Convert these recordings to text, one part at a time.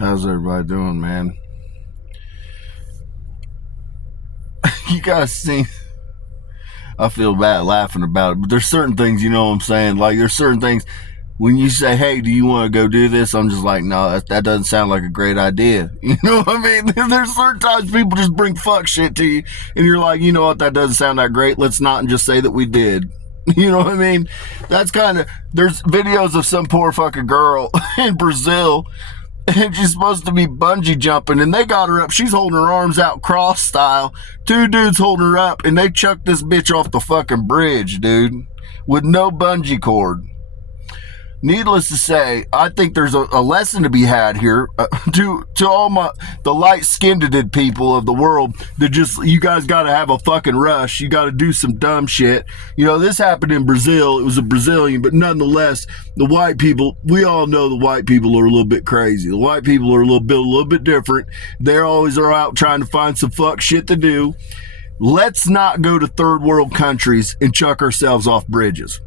How's everybody doing, man? You guys see, I feel bad laughing about it, but there's certain things, you know what I'm saying? Like, there's certain things, when you say, hey, do you want to go do this? I'm just like, no, that doesn't sound like a great idea. You know what I mean? There's certain times people just bring fuck shit to you, and you're like, you know what, that doesn't sound that great. Let's not just say that we did. You know what I mean? That's kind of, there's videos of some poor fucking girl in Brazil, and she's supposed to be bungee jumping, and they got her up. She's holding her arms out cross style. Two dudes holding her up, and they chucked this bitch off the fucking bridge, dude, with no bungee cord. Needless to say, I think there's a lesson to be had here to all the light-skinned people of the world that just, you guys got to have a fucking rush. You got to do some dumb shit. You know, this happened in Brazil. It was a Brazilian, but nonetheless, the white people, we all know the white people are a little bit crazy. The white people are a little bit different. They always are out trying to find some fuck shit to do. Let's not go to third world countries and chuck ourselves off bridges.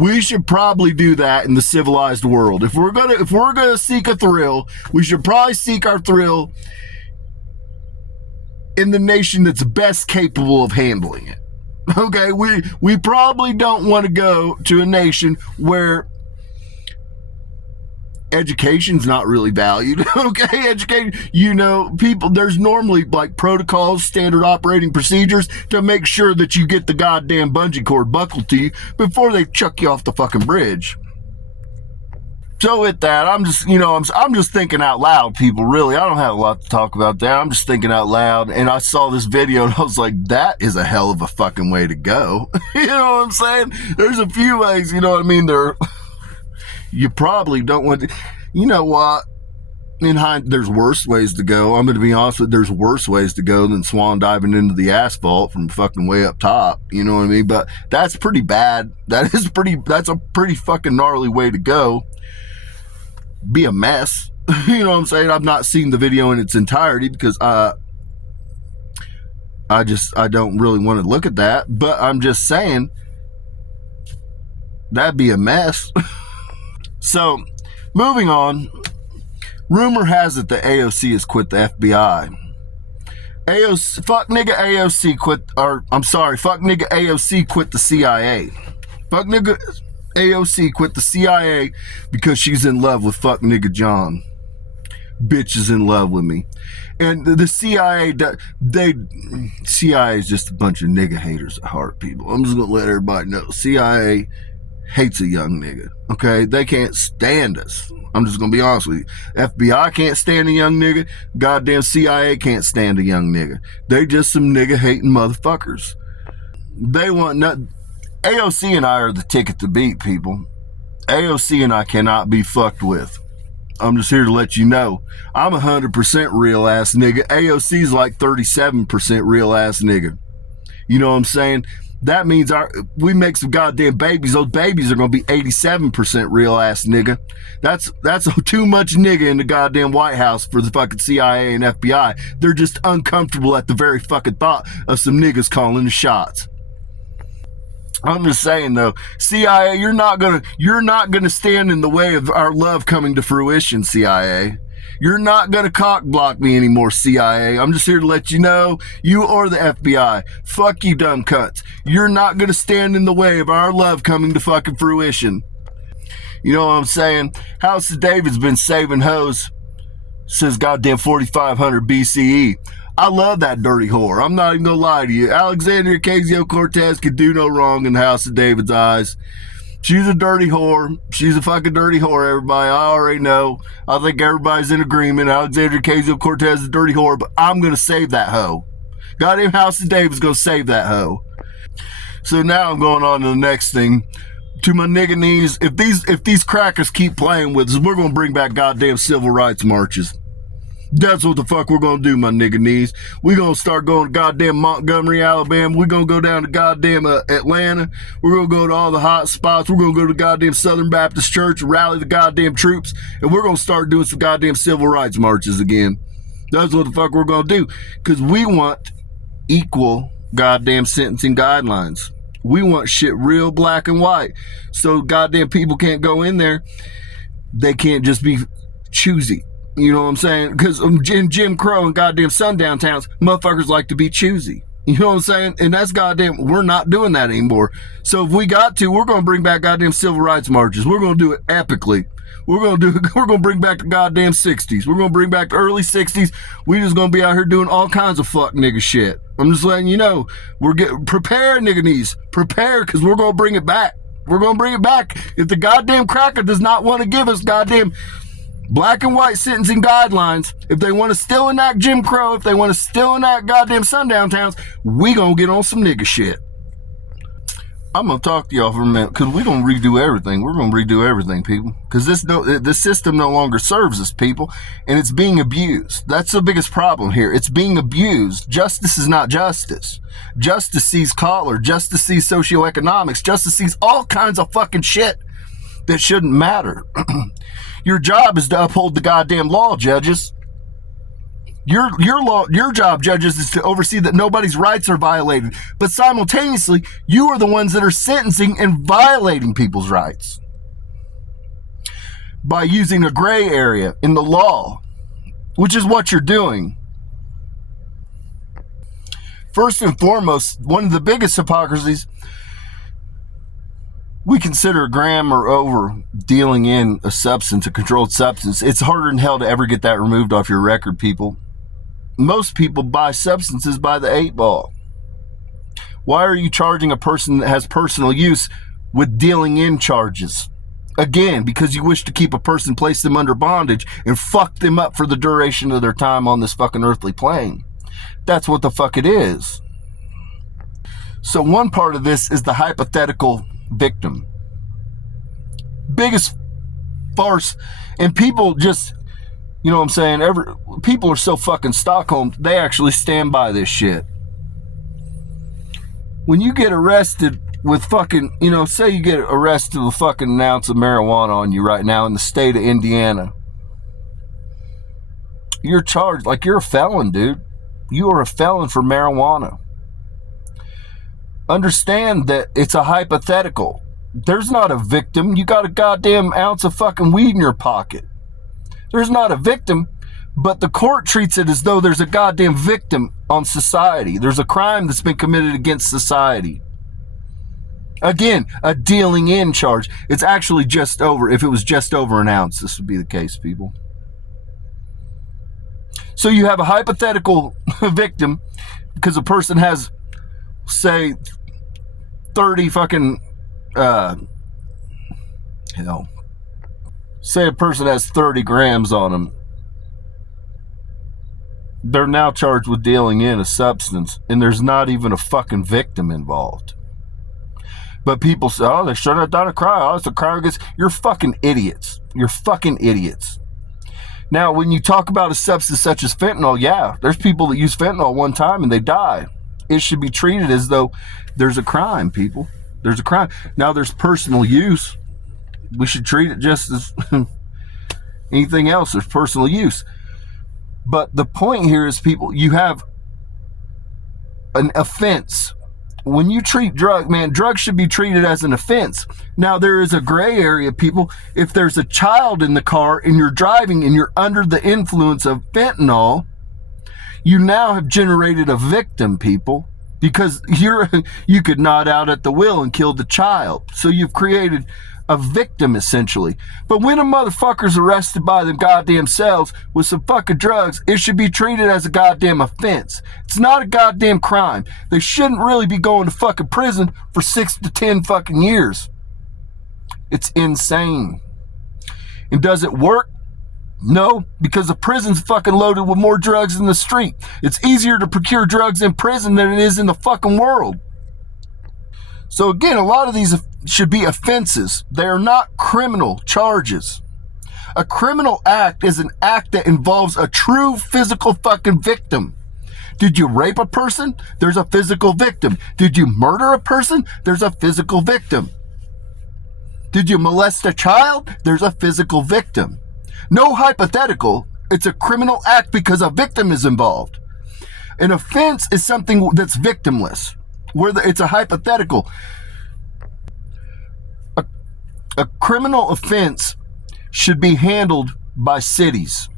We should probably do that in the civilized world. If we're gonna seek a thrill, we should probably seek our thrill in the nation that's best capable of handling it. Okay, we probably don't want to go to a nation where education's not really valued. Okay, education, you know, people, there's normally like protocols, standard operating procedures to make sure that you get the goddamn bungee cord buckled to you before they chuck you off the fucking bridge. So with that, I'm just, you know, I'm just thinking out loud, people, really. I don't have a lot to talk about that. I'm just thinking out loud, and I saw this video and I was like, that is a hell of a fucking way to go. You know what I'm saying? There's a few ways, you know what I mean? You probably don't want to, you know what, there's worse ways to go. I'm going to be honest with you, there's worse ways to go than swan diving into the asphalt from fucking way up top, you know what I mean? But that's pretty bad. That's a pretty fucking gnarly way to go. Be a mess. You know what I'm saying? I've not seen the video in its entirety because I don't really want to look at that, but I'm just saying that'd be a mess. So, moving on, rumor has it that AOC has quit the FBI. Fuck nigga AOC quit the CIA. Fuck nigga AOC quit the CIA because she's in love with fuck nigga John. Bitch is in love with me. And the CIA, CIA is just a bunch of nigga haters at heart, people. I'm just going to let everybody know. CIA hates a young nigga, okay? They can't stand us. I'm just gonna be honest with you. FBI can't stand a young nigga. Goddamn CIA can't stand a young nigga. They just some nigga hating motherfuckers. They want nothing. AOC and I are the ticket to beat, people. AOC and I cannot be fucked with. I'm just here to let you know. I'm 100% real ass nigga. AOC's like 37% real ass nigga. You know what I'm saying? That means we make some goddamn babies. Those babies are going to be 87% real ass nigga. That's too much nigga in the goddamn White House for the fucking CIA and FBI. They're just uncomfortable at the very fucking thought of some niggas calling the shots. I'm just saying though, CIA, you're not gonna stand in the way of our love coming to fruition, CIA. You're not going to cock block me anymore, CIA. I'm just here to let you know, you or the FBI. Fuck you, dumb cunts. You're not going to stand in the way of our love coming to fucking fruition. You know what I'm saying? House of David's been saving hoes since goddamn 4500 BCE. I love that dirty whore. I'm not even going to lie to you. Alexandria Ocasio-Cortez could do no wrong in the House of David's eyes. She's a dirty whore. She's a fucking dirty whore, everybody. I already know. I think everybody's in agreement. Alexandria Ocasio-Cortez is a dirty whore, but I'm going to save that hoe. Goddamn House of David's going to save that hoe. So now I'm going on to the next thing. To my nigga knees, if these crackers keep playing with us, we're going to bring back goddamn civil rights marches. That's what the fuck we're gonna do, my nigga knees. We're gonna start going to goddamn Montgomery, Alabama. We're gonna go down to goddamn Atlanta. We're gonna go to all the hot spots. We're gonna go to goddamn Southern Baptist Church, rally the goddamn troops, and we're gonna start doing some goddamn civil rights marches again. That's what the fuck we're gonna do. Because we want equal goddamn sentencing guidelines. We want shit real black and white. So goddamn people can't go in there. They can't just be choosy. You know what I'm saying? Because in Jim Crow and goddamn sundown towns, motherfuckers like to be choosy. You know what I'm saying? And that's goddamn, we're not doing that anymore. So if we got to, we're going to bring back goddamn civil rights marches. We're going to do it epically. We're going to bring back the goddamn 60s. We're going to bring back the early 60s. We just going to be out here doing all kinds of fuck nigga shit. I'm just letting you know. Prepare, nigga knees. Prepare, because we're going to bring it back. We're going to bring it back. If the goddamn cracker does not want to give us goddamn black and white sentencing guidelines, if they want to still enact Jim Crow, if they want to still enact goddamn sundown towns, we gonna get on some nigga shit. I'm gonna talk to y'all for a minute, because we gonna redo everything. We're gonna redo everything, people, because this system no longer serves us, people, and it's being abused. That's the biggest problem here. It's being abused. Justice is not justice. Justice sees color. Justice sees socioeconomics. Justice sees all kinds of fucking shit that shouldn't matter. Your job is to uphold the goddamn law, judges. Your job, judges, is to oversee that nobody's rights are violated. But simultaneously, you are the ones that are sentencing and violating people's rights by using a gray area in the law, which is what you're doing. First and foremost, one of the biggest hypocrisies, we consider a gram or over dealing in a substance, a controlled substance. It's harder than hell to ever get that removed off your record, people. Most people buy substances by the 8 ball. Why are you charging a person that has personal use with dealing in charges? Again, because you wish to keep a person, place them under bondage, and fuck them up for the duration of their time on this fucking earthly plane. That's what the fuck it is. So one part of this is the hypothetical victim. Biggest farce. And people just, you know what I'm saying, people are so fucking Stockholm, they actually stand by this shit. When you get arrested with fucking, say you get arrested with fucking an ounce of marijuana on you right now in the state of Indiana, you're charged like you're a felon, dude. You are a felon for marijuana. Understand that it's a hypothetical. There's not a victim. You got a goddamn ounce of fucking weed in your pocket. There's not a victim, but the court treats it as though there's a goddamn victim on society. There's a crime that's been committed against society. Again, a dealing in charge. It's actually just over. If it was just over an ounce, this would be the case, people. So you have a hypothetical victim because a person has, say, 30 fucking, say a person has 30 grams on them. They're now charged with dealing in a substance, and there's not even a fucking victim involved. But people say, oh, they shouldn't have done a crime. Oh, it's a crime against... You're fucking idiots. You're fucking idiots. Now, when you talk about a substance such as fentanyl, yeah, there's people that use fentanyl one time and they die. It should be treated as though there's a crime, people. There's a crime. Now, there's personal use. We should treat it just as anything else. There's personal use. But the point here is, people, you have an offense. When you treat drugs should be treated as an offense. Now, there is a gray area, people. If there's a child in the car and you're driving and you're under the influence of fentanyl, you now have generated a victim, people, because you could nod out at the wheel and kill the child. So you've created a victim, essentially. But when a motherfucker's arrested by them goddamn selves with some fucking drugs, it should be treated as a goddamn offense. It's not a goddamn crime. They shouldn't really be going to fucking prison for 6 to 10 fucking years. It's insane. And does it work? No, because the prison's fucking loaded with more drugs than the street. It's easier to procure drugs in prison than it is in the fucking world. So again, a lot of these should be offenses. They are not criminal charges. A criminal act is an act that involves a true physical fucking victim. Did you rape a person? There's a physical victim. Did you murder a person? There's a physical victim. Did you molest a child? There's a physical victim. No hypothetical. It's a criminal act because a victim is involved. An offense is something that's victimless, where it's a hypothetical. A criminal offense should be handled by cities.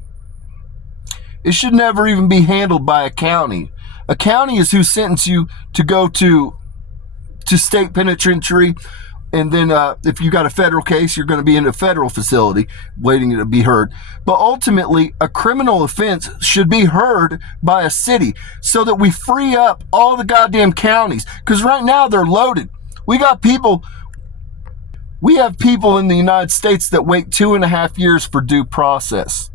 It should never even be handled by a county. A county is who sentenced you to go to state penitentiary, and then if you got a federal case, you're going to be in a federal facility waiting to be heard. But ultimately, a criminal offense should be heard by a city so that we free up all the goddamn counties. Because right now they're loaded. We have people in the United States that wait 2.5 years for due process.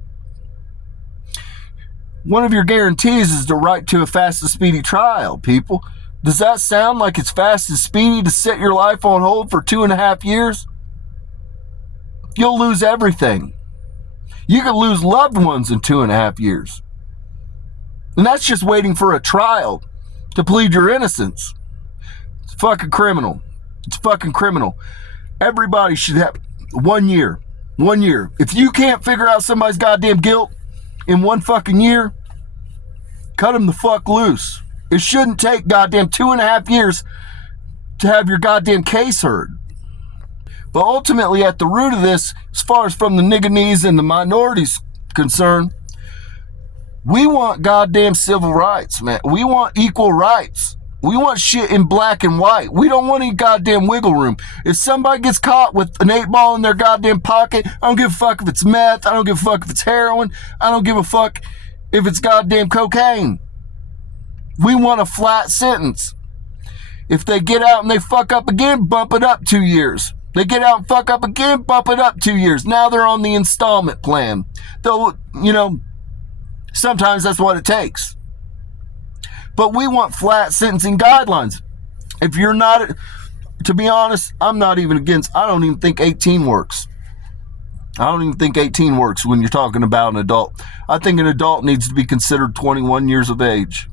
One of your guarantees is the right to a fast and speedy trial, people. Does that sound like it's fast and speedy to set your life on hold for 2.5 years? You'll lose everything. You could lose loved ones in 2.5 years. And that's just waiting for a trial to plead your innocence. It's fucking criminal. It's fucking criminal. Everybody should have 1 year. 1 year. If you can't figure out somebody's goddamn guilt in 1 fucking year, cut them the fuck loose. It shouldn't take goddamn 2.5 years to have your goddamn case heard. But ultimately, at the root of this, as far as from the nigganese and the minorities concerned, we want goddamn civil rights, man. We want equal rights. We want shit in black and white. We don't want any goddamn wiggle room. If somebody gets caught with an 8-ball in their goddamn pocket, I don't give a fuck if it's meth. I don't give a fuck if it's heroin. I don't give a fuck if it's goddamn cocaine. We want a flat sentence. If they get out and they fuck up again, bump it up 2 years. They get out and fuck up again, bump it up 2 years. Now they're on the installment plan. Though, sometimes that's what it takes. But we want flat sentencing guidelines. If you're not, to be honest, I don't even think 18 works. I don't even think 18 works when you're talking about an adult. I think an adult needs to be considered 21 years of age.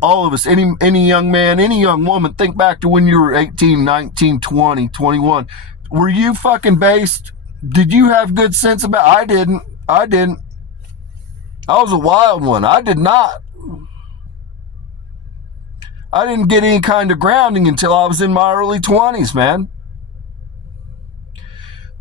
All of us, any young man, any young woman, think back to when you were 18, 19, 20, 21. Were you fucking based? Did you have good sense about it? I didn't. I was a wild one. I did not. I didn't get any kind of grounding until I was in my early 20s, man.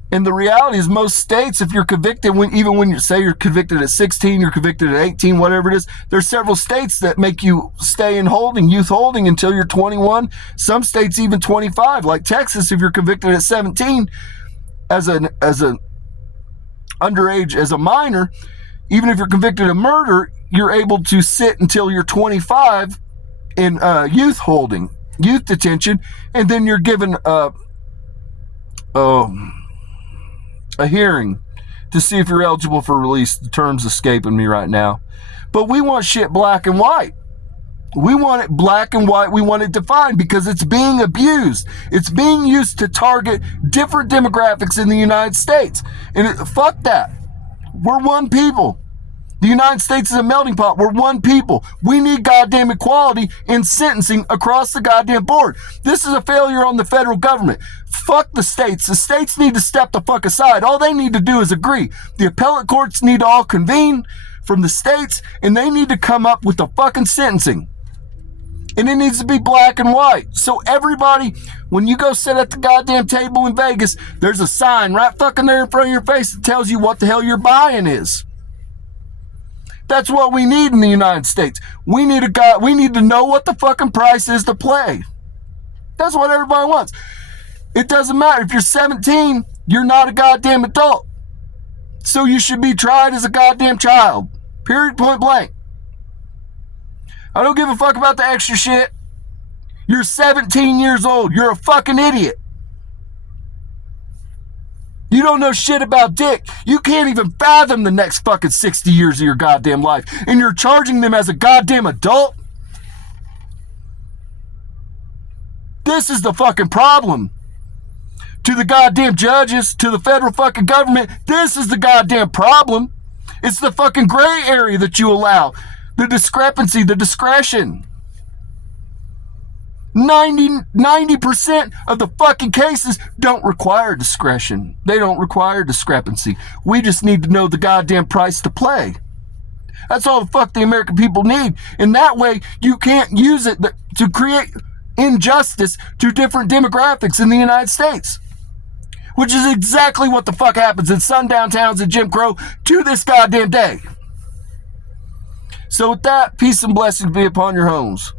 And the reality is most states, if you're convicted, even when you say you're convicted at 16, you're convicted at 18, whatever it is, there's several states that make you stay in youth holding until you're 21. Some states even 25. Like Texas, if you're convicted at 17 as an underage, as a minor, even if you're convicted of murder, you're able to sit until you're 25 in youth detention, and then you're given a hearing to see if you're eligible for release. The term's escaping me right now. But we want shit black and white. We want it black and white. We want it defined because it's being abused. It's being used to target different demographics in the United States. And fuck that. We're one people. The United States is a melting pot. We're one people. We need goddamn equality in sentencing across the goddamn board. This is a failure on the federal government. Fuck the states. The states need to step the fuck aside. All they need to do is agree. The appellate courts need to all convene from the states, and they need to come up with the fucking sentencing. And it needs to be black and white. So everybody, when you go sit at the goddamn table in Vegas, there's a sign right fucking there in front of your face that tells you what the hell you're buying is. That's what we need in the United States. We need to know what the fucking price is to play. That's what everybody wants. It doesn't matter. If you're 17, you're not a goddamn adult. So you should be tried as a goddamn child. Period, point blank. I don't give a fuck about the extra shit. You're 17 years old. You're a fucking idiot. You don't know shit about dick. You can't even fathom the next fucking 60 years of your goddamn life. And you're charging them as a goddamn adult? This is the fucking problem. To the goddamn judges, to the federal fucking government, this is the goddamn problem. It's the fucking gray area that you allow. The discrepancy, the discretion. 90% of the fucking cases don't require discretion. They don't require discrepancy. We just need to know the goddamn price to play. That's all the fuck the American people need. And that way, you can't use it to create injustice to different demographics in the United States. Which is exactly what the fuck happens in sundown towns and Jim Crow to this goddamn day. So with that, peace and blessings be upon your homes.